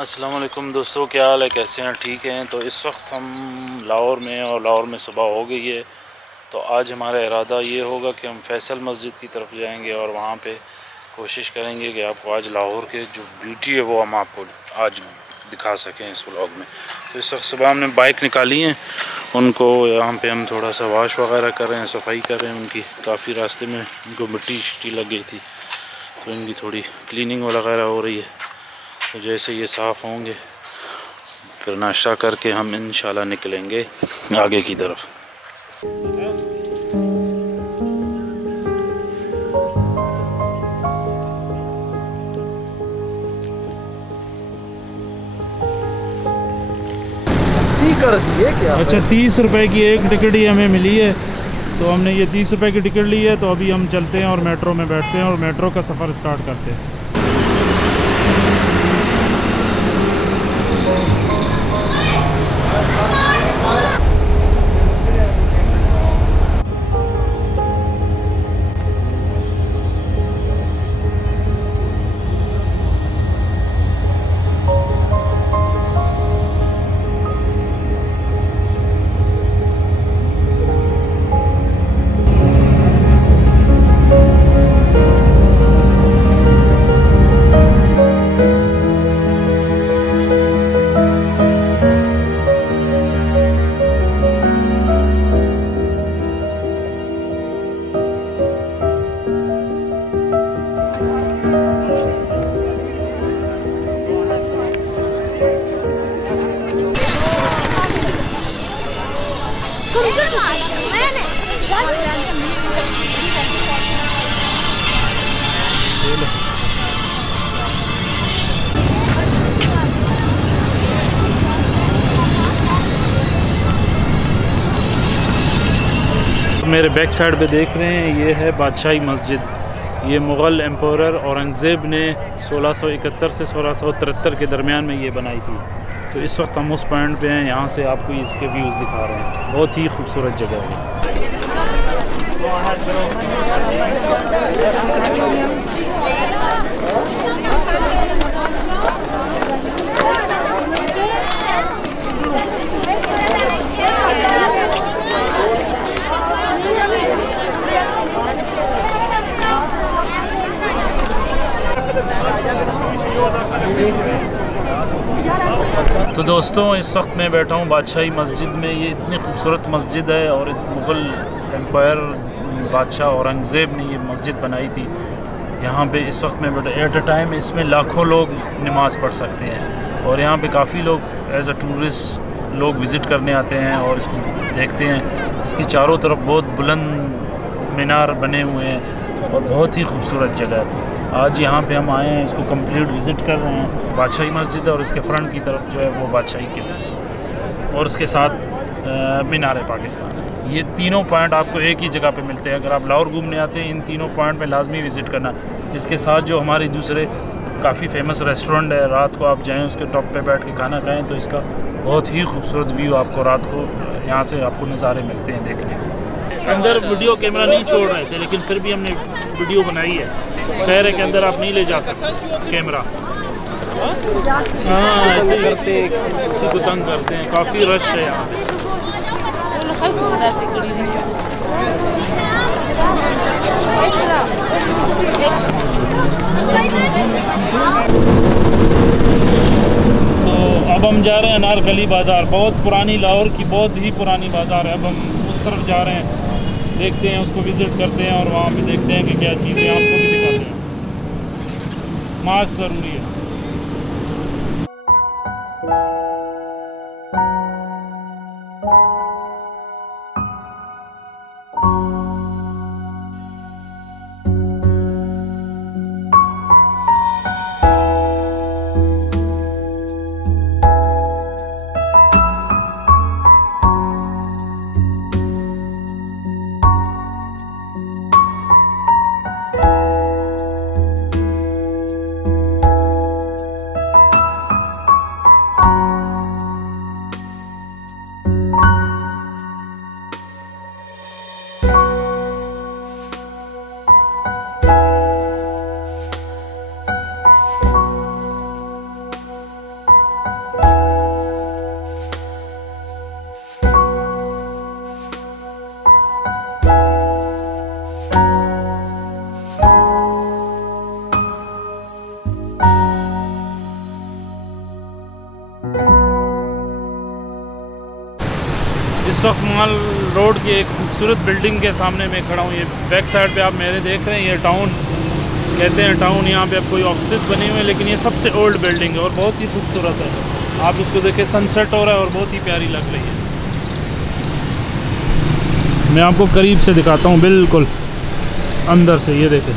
अस्सलाम वालेकुम दोस्तों, क्या हाल है, कैसे हैं? ठीक हैं। तो इस वक्त हम लाहौर में और लाहौर में सुबह हो गई है। तो आज हमारा इरादा ये होगा कि हम फैसल मस्जिद की तरफ जाएंगे और वहाँ पे कोशिश करेंगे कि आपको आज लाहौर के जो ब्यूटी है वो हम आपको आज दिखा सकें इस व्लॉग में। तो इस वक्त सुबह हमने बाइक निकाली हैं, उनको यहाँ पे हम थोड़ा सा वाश वगैरह कर रहे हैं, सफाई कर रहे हैं उनकी। काफ़ी रास्ते में उनको मिट्टी लग गई थी, तो इनकी थोड़ी क्लीनिंग वगैरह हो रही है। तो जैसे ये साफ़ होंगे फिर नाश्ता करके हम इंशाल्लाह निकलेंगे आगे की तरफ। सस्ती कर दी है क्या? अच्छा, 30 रुपए की एक टिकट ही हमें मिली है, तो हमने ये 30 रुपए की टिकट ली है। तो अभी हम चलते हैं और मेट्रो में बैठते हैं और मेट्रो का सफ़र स्टार्ट करते हैं। मेरे बैक साइड पे देख रहे हैं, ये है बादशाही मस्जिद। ये मुग़ल एम्पोरर औरंगज़ेब ने 1671 से 1673 के दरमियान में ये बनाई थी। तो इस वक्त हम उस पॉइंट पे हैं, यहाँ से आपको इसके व्यूज़ दिखा रहे हैं। बहुत ही खूबसूरत जगह है। तो दोस्तों, इस वक्त मैं बैठा हूँ बादशाही मस्जिद में। ये इतनी खूबसूरत मस्जिद है और मुग़ल एम्पायर बादशाह औरंगज़ेब ने ये मस्जिद बनाई थी। यहाँ पे इस वक्त मैं बैठा, एट अ टाइम इसमें लाखों लोग नमाज़ पढ़ सकते हैं। और यहाँ पे काफ़ी लोग एज़ अ टूरिस्ट लोग विज़िट करने आते हैं और इसको देखते हैं। इसकी चारों तरफ बहुत बुलंद मीनार बने हुए हैं और बहुत ही खूबसूरत जगह है। आज यहाँ पे हम आए हैं, इसको कंप्लीट विज़िट कर रहे हैं। बादशाही मस्जिद है और इसके फ्रंट की तरफ जो है वो बादशाही के और उसके साथ मीनार पाकिस्तान है। ये तीनों पॉइंट आपको एक ही जगह पे मिलते हैं। अगर आप लाहौर घूमने आते हैं, इन तीनों पॉइंट में लाजमी विज़िट करना। इसके साथ जो हमारे दूसरे काफ़ी फेमस रेस्टोरेंट है, रात को आप जाएँ उसके टॉप पे बैठ के खाना खाएँ तो इसका बहुत ही खूबसूरत व्यू आपको रात को यहाँ से आपको नज़ारे मिलते हैं देखने को। अंदर वीडियो कैमरा नहीं छोड़ रहे थे, लेकिन फिर भी हमने वीडियो बनाई है। खैर है कि अंदर आप नहीं ले जा सकते कैमरा। हाँ, ऐसे करते किसी को तंग करते हैं। काफ़ी रश है यहाँ पे। तो अब हम जा रहे हैं अनारकली बाज़ार। बहुत पुरानी लाहौर की बहुत ही पुरानी बाज़ार है। अब हम उस तरफ जा रहे हैं, देखते हैं, उसको विज़िट करते हैं और वहाँ पे देखते हैं कि क्या चीज़ें आपको भी दिखाते हैं। मास्क ज़रूरी है। इस वक्त मॉल रोड की एक खूबसूरत बिल्डिंग के सामने मैं खड़ा हूँ। ये बैक साइड पे आप मेरे देख रहे हैं, ये टाउन कहते हैं टाउन। यहाँ पे अब कोई ऑफिस बने हुए हैं, लेकिन ये सबसे ओल्ड बिल्डिंग है और बहुत ही खूबसूरत है। आप इसको देखें, सनसेट हो रहा है और बहुत ही प्यारी लग रही है। मैं आपको करीब से दिखाता हूँ, बिल्कुल अंदर से, ये देखें।